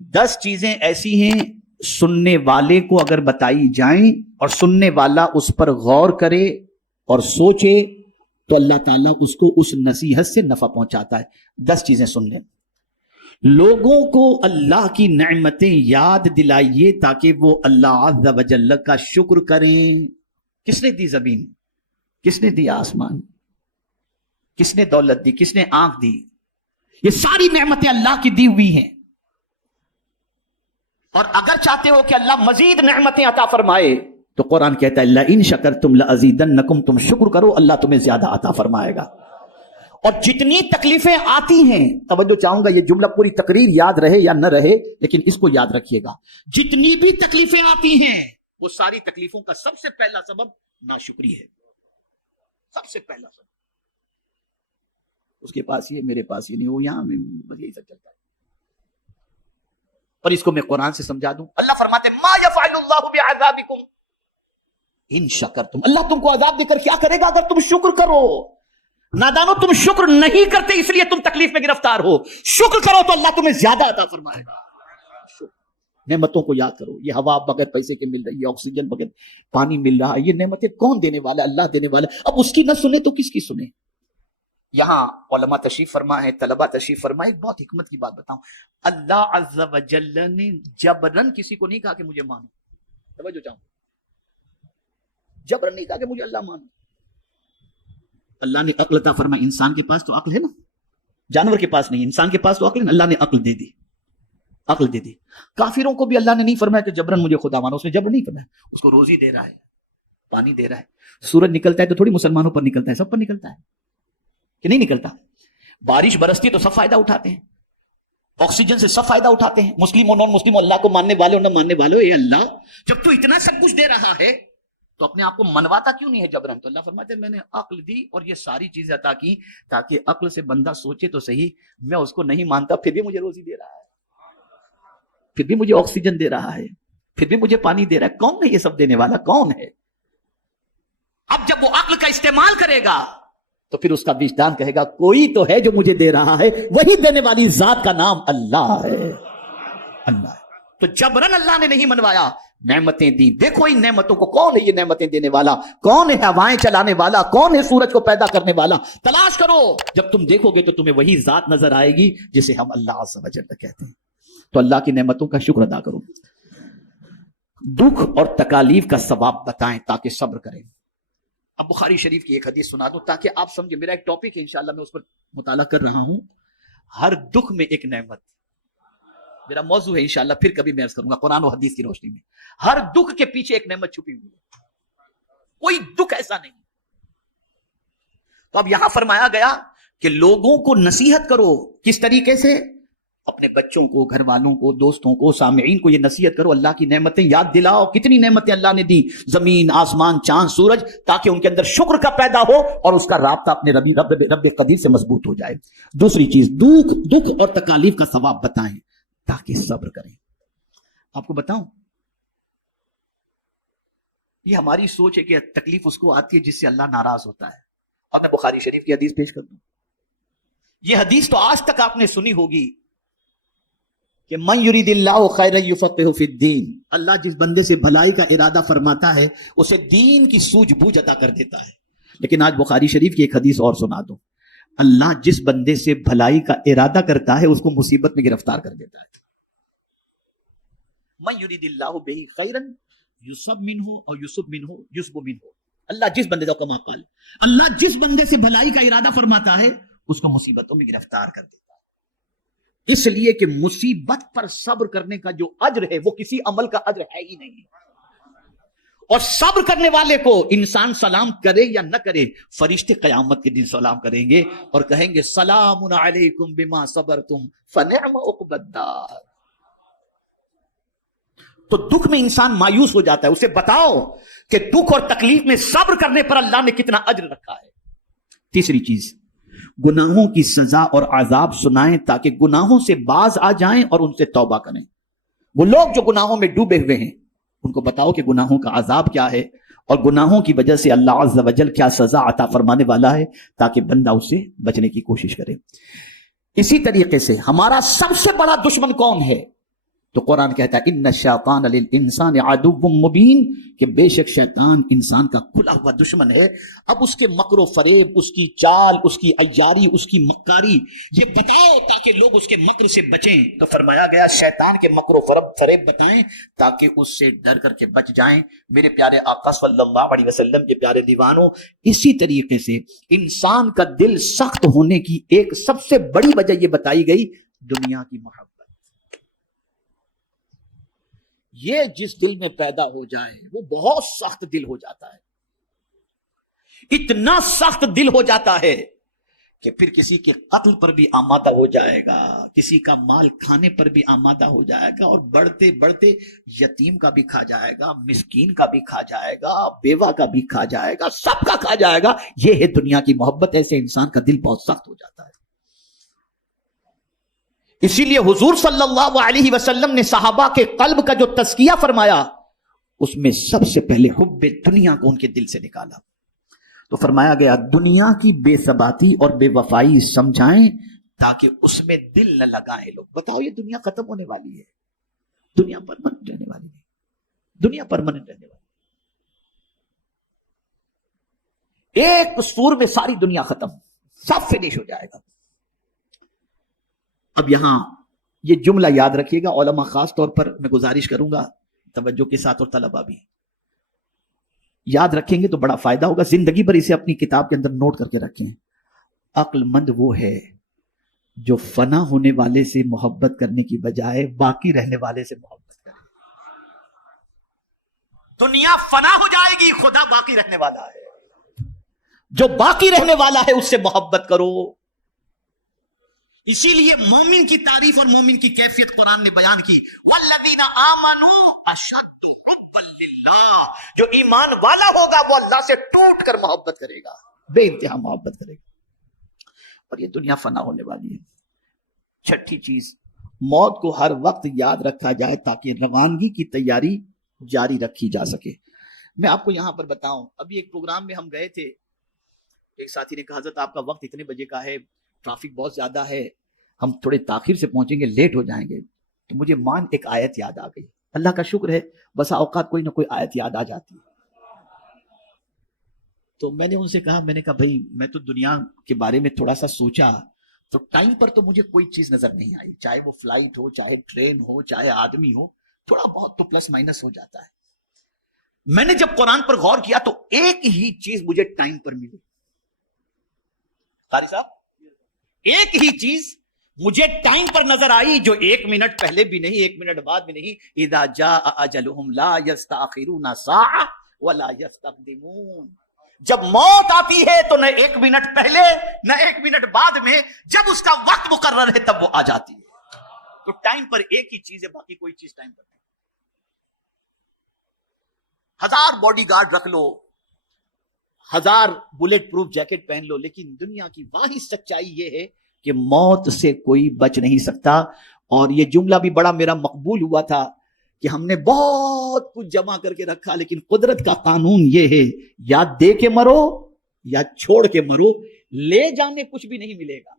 10 چیزیں ایسی ہیں سننے والے کو اگر بتائی جائیں اور سننے والا اس پر غور کرے اور سوچے تو اللہ تعالیٰ اس کو اس نصیحت سے نفع پہنچاتا ہے۔ 10 چیزیں سن لیں۔ لوگوں کو اللہ کی نعمتیں یاد دلائیے تاکہ وہ اللہ عز و جل کا شکر کریں۔ کس نے دی زمین؟ کس نے دی آسمان؟ کس نے دولت دی؟ کس نے آنکھ دی؟ یہ ساری نعمتیں اللہ کی دی ہوئی ہیں، اور اگر چاہتے ہو کہ اللہ مزید نعمتیں عطا فرمائے تو قرآن کہتا ہے لئن شکرتم لازیدنکم، تم شکر کرو اللہ تمہیں زیادہ عطا فرمائے گا۔ اور جتنی تکلیفیں آتی ہیں، توجہ چاہوں گا یہ جملہ پوری تقریر یاد رہے یا نہ رہے لیکن اس کو یاد رکھیے گا، جتنی بھی تکلیفیں آتی ہیں وہ ساری تکلیفوں کا سب سے پہلا سبب ناشکری ہے۔ سب سے پہلا سبب، اس کے پاس یہ میرے پاس یہ نہیں، وہ یہاں میں یہی سب چلتا ہے۔ اور اس کو میں قرآن سے سمجھا دوں، اللہ فرماتے ہیں ما یفعل اللہ بعذابکم ان شکرتم، اللہ تم کو عذاب دے کر کیا کرے گا اگر تم شکر کرو۔ نادانو، تم شکر نہیں کرتے اس لیے تم تکلیف میں گرفتار ہو، شکر کرو تو اللہ تمہیں زیادہ عطا فرمائے گا۔ نعمتوں کو یاد کرو، یہ ہوا بغیر پیسے کے مل رہی ہے، آکسیجن بغیر پانی مل رہا ہے، یہ نعمتیں کون دینے والا؟ اللہ دینے والا۔ اب اس کی نہ سنے تو کس کی سنے؟ یہاں علماء تشریف فرما ہے، طلبہ تشریف فرما ہے، ایک بہت حکمت کی بات بتاؤں، اللہ عز و جل نے جبرن کسی کو نہیں کہا کہ مجھے مانو، توجہ چاہوں، جبرن نہیں کہا کہ مجھے اللہ مانو۔ اللہ نے عقل عطا فرمائی، انسان کے پاس تو عقل ہے نا، جانور کے پاس نہیں، انسان کے پاس تو عقل ہے نا، اللہ نے عقل دے دی، عقل دے دی۔ کافروں کو بھی اللہ نے نہیں فرمایا کہ جبرن مجھے خدا مانو، اس نے جبرن نہیں فرمایا، اس کو روزی دے رہا ہے، پانی دے رہا ہے، سورج نکلتا ہے تو تھوڑی مسلمانوں پر نکلتا ہے، سب پر نکلتا ہے کہ نہیں نکلتا؟ بارش برستی تو سب فائدہ اٹھاتے ہیں، آکسیجن سے سب فائدہ اٹھاتے ہیں، مسلم اور نان مسلم، اللہ کو ماننے والے اور نہ ماننے والے۔ اے اللہ، جب تو اتنا سب کچھ دے رہا ہے تو اپنے آپ کو منواتا کیوں نہیں ہے جبرن؟ تو اللہ فرماتے ہیں میں نے عقل دی اور یہ ساری چیزیں عطا کی تاکہ عقل سے بندہ سوچے تو صحیح، میں اس کو نہیں مانتا پھر بھی مجھے روزی دے رہا ہے، پھر بھی مجھے آکسیجن دے رہا ہے، پھر بھی مجھے پانی دے رہا ہے، کون ہے یہ سب دینے والا؟ کون ہے؟ اب جب وہ عقل کا استعمال کرے گا تو پھر اس کا وجدان کہے گا کوئی تو ہے جو مجھے دے رہا ہے، وہی دینے والی ذات کا نام اللہ ہے، اللہ ہے۔ تو جبرن اللہ نے نہیں منوایا، نعمتیں دی۔ دیکھو ان نعمتوں کو، کون ہے یہ نعمتیں دینے والا؟ کون ہے ہوائیں چلانے والا؟ کون ہے سورج کو پیدا کرنے والا؟ تلاش کرو، جب تم دیکھو گے تو تمہیں وہی ذات نظر آئے گی جسے ہم اللہ عز و جل کہتے ہیں۔ تو اللہ کی نعمتوں کا شکر ادا کرو، دکھ اور تکالیف کا ثواب بتائیں تاکہ صبر کریں۔ اب بخاری شریف کی ایک حدیث سنا دوں تاکہ آپ سمجھیں، میرا ایک ٹاپک ہے انشاءاللہ میں اس پر مطالعہ کر رہا ہوں، ہر دکھ میں ایک نعمت، میرا موضوع ہے انشاءاللہ، پھر کبھی میں عرض کروں گا قرآن و حدیث کی روشنی میں، ہر دکھ کے پیچھے ایک نعمت چھپی ہوئی ہے، کوئی دکھ ایسا نہیں۔ تو اب یہاں فرمایا گیا کہ لوگوں کو نصیحت کرو، کس طریقے سے؟ اپنے بچوں کو، گھر والوں کو، دوستوں کو، سامعین کو یہ نصیحت کرو، اللہ کی نعمتیں یاد دلاؤ، کتنی نعمتیں اللہ نے دی، زمین، آسمان، چاند، سورج، تاکہ ان کے اندر شکر کا پیدا ہو اور اس کا رابطہ اپنے رب قدیر سے مضبوط ہو جائے۔ دوسری چیز، دکھ اور تکالیف کا ثواب بتائیں تاکہ صبر کریں۔ آپ کو بتاؤں، یہ ہماری سوچ ہے کہ تکلیف اس کو آتی ہے جس سے اللہ ناراض ہوتا ہے، اور میں بخاری شریف کی حدیث پیش کر دوں، یہ حدیث تو آج تک آپ نے سنی ہوگی کہ من یرید اللہ خیرا یفقہہ فی الدین، اللہ جس بندے سے بھلائی کا ارادہ فرماتا ہے اسے دین کی سوجھ بوجھ عطا کر دیتا ہے۔ لیکن آج بخاری شریف کی ایک حدیث اور سنا دو، اللہ جس بندے سے بھلائی کا ارادہ کرتا ہے اس کو مصیبت میں گرفتار کر دیتا ہے۔ من یرید اللہ بہ خیرا یصب منہ اور یصب منہ یصب منہ، اللہ جس بندے کا، کما قال، اللہ جس بندے سے بھلائی کا ارادہ فرماتا ہے اس کو مصیبتوں میں گرفتار کر دیتا ہے، اس لیے کہ مصیبت پر صبر کرنے کا جو اجر ہے وہ کسی عمل کا اجر ہے ہی نہیں، اور صبر کرنے والے کو انسان سلام کرے یا نہ کرے، فرشتے قیامت کے دن سلام کریں گے اور کہیں گے سلام علیکم بما صبرتم فنعم عقبی الدار۔ تو دکھ میں انسان مایوس ہو جاتا ہے، اسے بتاؤ کہ دکھ اور تکلیف میں صبر کرنے پر اللہ نے کتنا اجر رکھا ہے۔ تیسری چیز، گناہوں کی سزا اور عذاب سنائیں تاکہ گناہوں سے باز آ جائیں اور ان سے توبہ کریں۔ وہ لوگ جو گناہوں میں ڈوبے ہوئے ہیں ان کو بتاؤ کہ گناہوں کا عذاب کیا ہے اور گناہوں کی وجہ سے اللہ عز و جل کیا سزا عطا فرمانے والا ہے تاکہ بندہ اس سے بچنے کی کوشش کرے۔ اسی طریقے سے ہمارا سب سے بڑا دشمن کون ہے؟ تو قرآن کہتا ہے ان الشیطان للانسان عدو مبین کہ بے شک شیطان انسان کا کھلا ہوا دشمن ہے. اب اس کے مکر و فریب، اس کی چال، اس کی عیاری، اس کی مکاری یہ بتاؤ تاکہ لوگ اس کے مکر سے بچیں. تو فرمایا گیا شیطان کے مکر و فریب بتائیں تاکہ اس سے ڈر کر کے بچ جائیں. میرے پیارے آقا صلی اللہ علیہ وسلم کے پیارے دیوانوں، اسی طریقے سے انسان کا دل سخت ہونے کی ایک سب سے بڑی وجہ یہ بتائی گئی دنیا کی محبت. یہ جس دل میں پیدا ہو جائے وہ بہت سخت دل ہو جاتا ہے، اتنا سخت دل ہو جاتا ہے کہ پھر کسی کے قتل پر بھی آمادہ ہو جائے گا، کسی کا مال کھانے پر بھی آمادہ ہو جائے گا، اور بڑھتے بڑھتے یتیم کا بھی کھا جائے گا، مسکین کا بھی کھا جائے گا، بیوہ کا بھی کھا جائے گا، سب کا کھا جائے گا. یہ ہے دنیا کی محبت. ایسے انسان کا دل بہت سخت ہو جاتا ہے. اسی لیے حضور صلی اللہ علیہ وسلم نے صحابہ کے قلب کا جو تزکیہ فرمایا اس میں سب سے پہلے حب دنیا کو ان کے دل سے نکالا. تو فرمایا گیا دنیا کی بے ثباتی اور بے وفائی سمجھائیں تاکہ اس میں دل نہ لگائیں لوگ. بتاؤ یہ دنیا ختم ہونے والی ہے، دنیا پرماننٹ رہنے والی ہے، دنیا پرماننٹ رہنے والی ہے. ایک سور میں ساری دنیا ختم، سب فنش ہو جائے گا. اب یہاں یہ جملہ یاد رکھیے گا، علماء خاص طور پر میں گزارش کروں گا توجہ کے ساتھ، اور طلبہ بھی یاد رکھیں گے تو بڑا فائدہ ہوگا. زندگی بھر اسے اپنی کتاب کے اندر نوٹ کر کے رکھیں. عقل مند وہ ہے جو فنا ہونے والے سے محبت کرنے کی بجائے باقی رہنے والے سے محبت کرے. دنیا فنا ہو جائے گی، خدا باقی رہنے والا ہے. جو باقی رہنے والا ہے اس سے محبت کرو. اسی لیے مومن کی تعریف اور مومن کی کیفیت قرآن نے بیان کی. والذین آمنوا اشد حبا للہ، جو ایمان والا ہوگا وہ اللہ سے ٹوٹ کر محبت کرے گا، بے انتہا محبت کرے گا. اور یہ دنیا فنا ہونے والی ہے. چھٹی چیز، موت کو ہر وقت یاد رکھا جائے تاکہ روانگی کی تیاری جاری رکھی جا سکے. میں آپ کو یہاں پر بتاؤں، ابھی ایک پروگرام میں ہم گئے تھے، ایک ساتھی نے کہا حضرت آپ کا وقت اتنے بجے کا ہے، ٹریفک بہت زیادہ ہے، ہم تھوڑے تاخیر سے پہنچیں گے، لیٹ ہو جائیں گے. تو مجھے ایک آیت یاد آ گئی. اللہ کا شکر ہے بسا اوقات کوئی نہ کوئی آیت یاد آ جاتی ہے. تو میں نے ان سے کہا، میں نے کہا بھائی میں تو دنیا کے بارے میں تھوڑا سا سوچا تو ٹائم پر تو مجھے کوئی چیز نظر نہیں آئی، چاہے وہ فلائٹ ہو، چاہے ٹرین ہو، چاہے آدمی ہو، تھوڑا بہت تو پلس مائنس ہو جاتا ہے. میں نے جب قرآن پر غور کیا تو ایک ہی چیز مجھے ٹائم پر ملی. قاری صاحب، ایک ہی چیز مجھے ٹائم پر نظر آئی جو 1 منٹ پہلے بھی نہیں، 1 منٹ بعد بھی نہیں. اذا جاء اجلهم لا يستأخرون ساعة ولا يستقدمون. جب موت آتی ہے تو نہ 1 منٹ پہلے نہ 1 منٹ بعد میں، جب اس کا وقت مقرر ہے تب وہ آ جاتی ہے. تو ٹائم پر ایک ہی چیز ہے، باقی کوئی چیز ٹائم پر نہیں. 1000 باڈی گارڈ رکھ لو، 1000 بلیٹ پروف جیکٹ پہن لو، لیکن دنیا کی واحد سچائی یہ ہے کہ موت سے کوئی بچ نہیں سکتا. اور یہ جملہ بھی بڑا میرا مقبول ہوا تھا کہ ہم نے بہت کچھ جمع کر کے رکھا، لیکن قدرت کا قانون یہ ہے یا دے کے مرو یا چھوڑ کے مرو، لے جانے کچھ بھی نہیں ملے گا.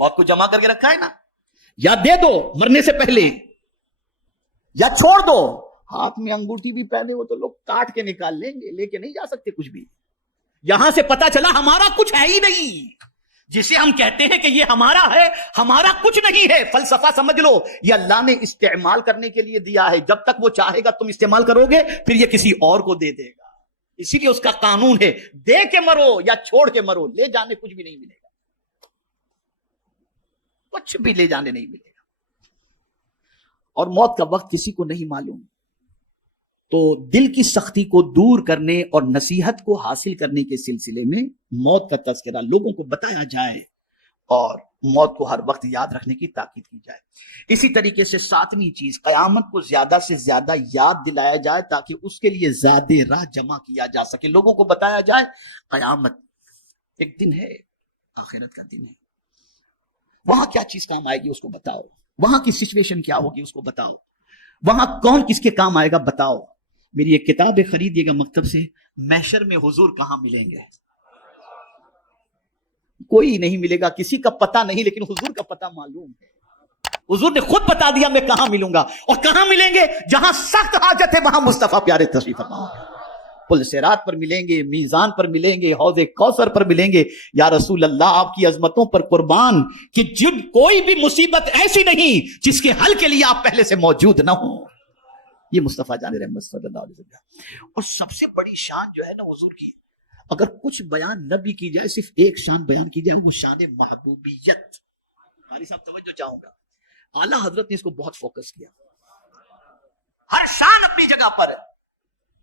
بہت کچھ جمع کر کے رکھا ہے نا، یا دے دو مرنے سے پہلے یا چھوڑ دو. ہاتھ میں انگوٹھی بھی پہنے ہو تو لوگ کاٹ کے نکال لیں گے، لے کے نہیں جا سکتے کچھ بھی. یہاں سے پتا چلا ہمارا کچھ ہے ہی نہیں. جسے ہم کہتے ہیں کہ یہ ہمارا ہے، ہمارا کچھ نہیں ہے. فلسفہ سمجھ لو، یہ اللہ نے استعمال کرنے کے لیے دیا ہے. جب تک وہ چاہے گا تم استعمال کرو گے، پھر یہ کسی اور کو دے دے گا. اسی لیے اس کا قانون ہے دے کے مرو یا چھوڑ کے مرو، لے جانے کچھ بھی نہیں ملے گا، کچھ بھی لے جانے نہیں ملے گا. اور موت کا وقت کسی کو نہیں معلوم. تو دل کی سختی کو دور کرنے اور نصیحت کو حاصل کرنے کے سلسلے میں موت کا تذکرہ لوگوں کو بتایا جائے اور موت کو ہر وقت یاد رکھنے کی تاکید کی جائے. اسی طریقے سے 7ویں چیز، قیامت کو زیادہ سے زیادہ یاد دلایا جائے تاکہ اس کے لیے زیادہ راہ جمع کیا جا سکے. لوگوں کو بتایا جائے قیامت ایک دن ہے، آخرت کا دن ہے، وہاں کیا چیز کام آئے گی اس کو بتاؤ، وہاں کی سچویشن کیا ہوگی اس کو بتاؤ، وہاں کون کس کے کام آئے گا بتاؤ. میری ایک کتاب خریدیے گا مکتب سے، محشر میں حضور کہاں ملیں گے. کوئی نہیں ملے گا، کسی کا پتہ نہیں، لیکن حضور کا پتہ معلوم ہے. حضور نے خود بتا دیا میں کہاں ملوں گا، اور کہاں ملیں گے؟ جہاں سخت حاجت ہے وہاں مصطفیٰ پیارے تشریف فرما، پل صراط پر ملیں گے، میزان پر ملیں گے، حوض کوثر پر ملیں گے۔ یا رسول اللہ آپ کی عظمتوں پر قربان کہ جن کوئی بھی مصیبت ایسی نہیں جس کے حل کے لیے آپ پہلے سے موجود نہ ہوں۔ یہ مصطفیٰ جان رحمت صلی اللہ علیہ وسلم۔ اور سب سے بڑی شان جو ہے نا حضور کی، اگر کچھ بیان نہ بھی کی جائے، صرف ایک شان بیان کی جائے، وہ شان محبوبیت۔ خالی صاحب توجہ چاہوں گا، اعلیٰ حضرت نے اس کو بہت فوکس کیا۔ ہر شان اپنی جگہ پر ہے،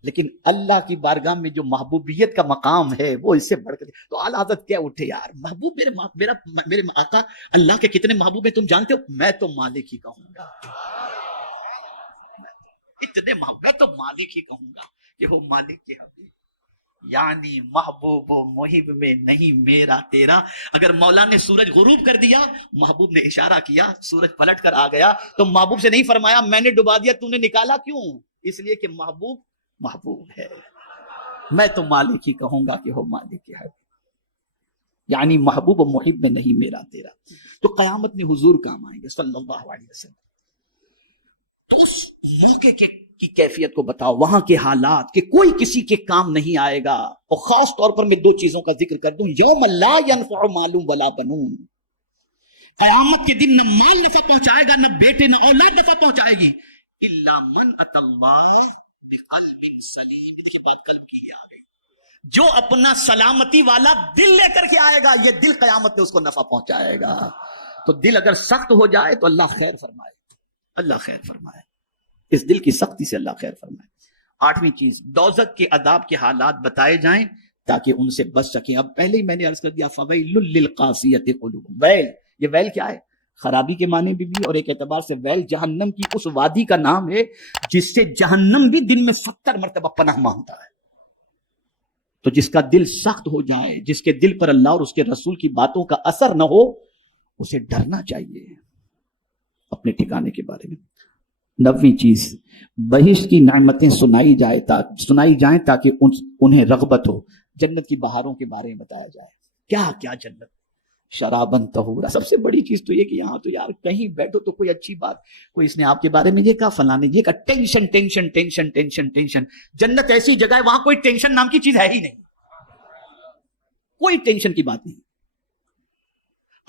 لیکن اللہ کی بارگاہ میں جو محبوبیت کا مقام ہے وہ اس سے بڑھ کر، تو اعلیٰ حضرت کیا اٹھے، یار محبوب میرے آقا اللہ کے کتنے محبوب ہیں تم جانتے ہو؟ میں تو مالک ہی کہوں گا، اتنے محبوب، میں تو مالک ہی کہوں گا کہ وہ مالک کے حبیب، یعنی محبوب و محب میں نہیں میرا تیرا۔ اگر مولا نے سورج غروب کر دیا، محبوب نے اشارہ کیا، سورج پلٹ کر آ گیا، تو محبوب سے نہیں فرمایا میں نے ڈبا دیا تو نے نکالا کیوں؟ اس لیے کہ محبوب محبوب ہے، میں تو مالک ہی کہوں گا کہ وہ مالک ہے، یعنی محبوب و محب میں نہیں میرا تیرا۔ تو قیامت میں حضور کام آئیں گے صلی اللہ علیہ وسلم۔ تو اس موقع کی کیفیت کو بتاؤ، وہاں کے حالات کہ کوئی کسی کے کام نہیں آئے گا۔ اور خاص طور پر میں دو چیزوں کا ذکر کر دوں، یوم لا ینفع مال ولا بنون، قیامت کے دن نہ مال نفع پہنچائے گا، نہ بیٹے نہ اولاد نفع پہنچائے گی، الا من اتى اللہ بقلب سلیم۔ دیکھیے بات قلب کی ہی آ گئی، جو اپنا سلامتی والا دل لے کر کے آئے گا، یہ دل قیامت میں اس کو نفع پہنچائے گا۔ تو دل اگر سخت ہو جائے تو اللہ خیر فرمائے، اللہ خیر فرمائے، اس دل کی سختی سے اللہ خیر فرمائے۔ آٹھویں چیز، دوزخ کے عذاب کے حالات بتائے جائیں تاکہ ان سے بچ سکیں۔ اب پہلے ہی میں نے عرض کر دیا فویل للقاسیۃ قلوبہم، ویل، یہ ویل کیا ہے؟ خرابی کے معنی بھی، اور ایک اعتبار سے ویل جہنم کی اس وادی کا نام ہے جس سے جہنم بھی دن میں 70 مرتبہ پناہ مانگتا ہے۔ تو جس کا دل سخت ہو جائے، جس کے دل پر اللہ اور اس کے رسول کی باتوں کا اثر نہ ہو، اسے ڈرنا چاہیے اپنے ٹھکانے کے بارے میں۔ 9ویں چیز، بہشت کی نعمتیں سنائی جائیں تاکہ انہیں رغبت ہو۔ جنت کی بہاروں کے بارے میں بتایا جائے، کیا کیا جنت، شرابن طہورا۔ سب سے بڑی چیز تو یہ کہ یہاں تو یار کہیں بیٹھو تو کوئی اچھی بات، کوئی اس نے آپ کے بارے میں یہ کہا، فلاں نے یہ کہا، tension tension tension tension tension. جنت ایسی جگہ ہے وہاں کوئی ٹینشن نام کی چیز ہے ہی نہیں، کوئی ٹینشن کی بات نہیں۔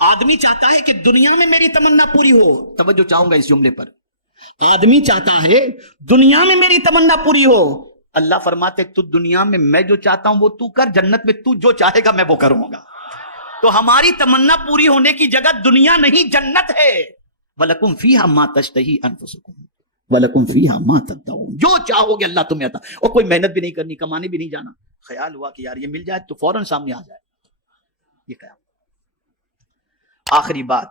آدمی چاہتا ہے کہ دنیا میں میری تمنا پوری ہو، توجہ چاہوں گا اس جملے پر، آدمی چاہتا ہے دنیا میں میری تمنا پوری ہو، اللہ فرماتے تو دنیا میں جو چاہتا ہوں وہ تو کر، جنت میں تو جو چاہے گا میں وہ کروں گا۔ تو ہماری تمنا پوری ہونے کی جگہ دنیا نہیں جنت ہے۔ وَلَكُمْ فِيهَا مَا تَشْتَهِي أَنفُسُكُمْ وَلَكُمْ فِيهَا مَا تَدَّعُونَ، جو چاہو گے اللہ تمہیں عطا، اور کوئی محنت بھی نہیں کرنی، کمانے بھی نہیں جانا، خیال ہوا کہ یار یہ مل جائے تو فوراً سامنے آ جائے، یہ قیامت۔ آخری بات،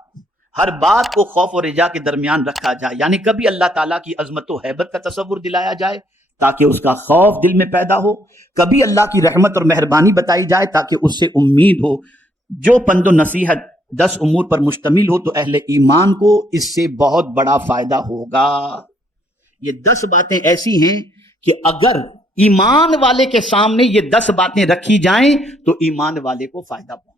ہر بات کو خوف و رجا کے درمیان رکھا جائے، یعنی کبھی اللہ تعالیٰ کی عظمت و ہیبت کا تصور دلایا جائے تاکہ اس کا خوف دل میں پیدا ہو، کبھی اللہ کی رحمت اور مہربانی بتائی جائے تاکہ اس سے امید ہو۔ جو پند و نصیحت 10 امور پر مشتمل ہو تو اہل ایمان کو اس سے بہت بڑا فائدہ ہوگا۔ یہ 10 باتیں ایسی ہیں کہ اگر ایمان والے کے سامنے یہ 10 باتیں رکھی جائیں تو ایمان والے کو فائدہ پہنچے۔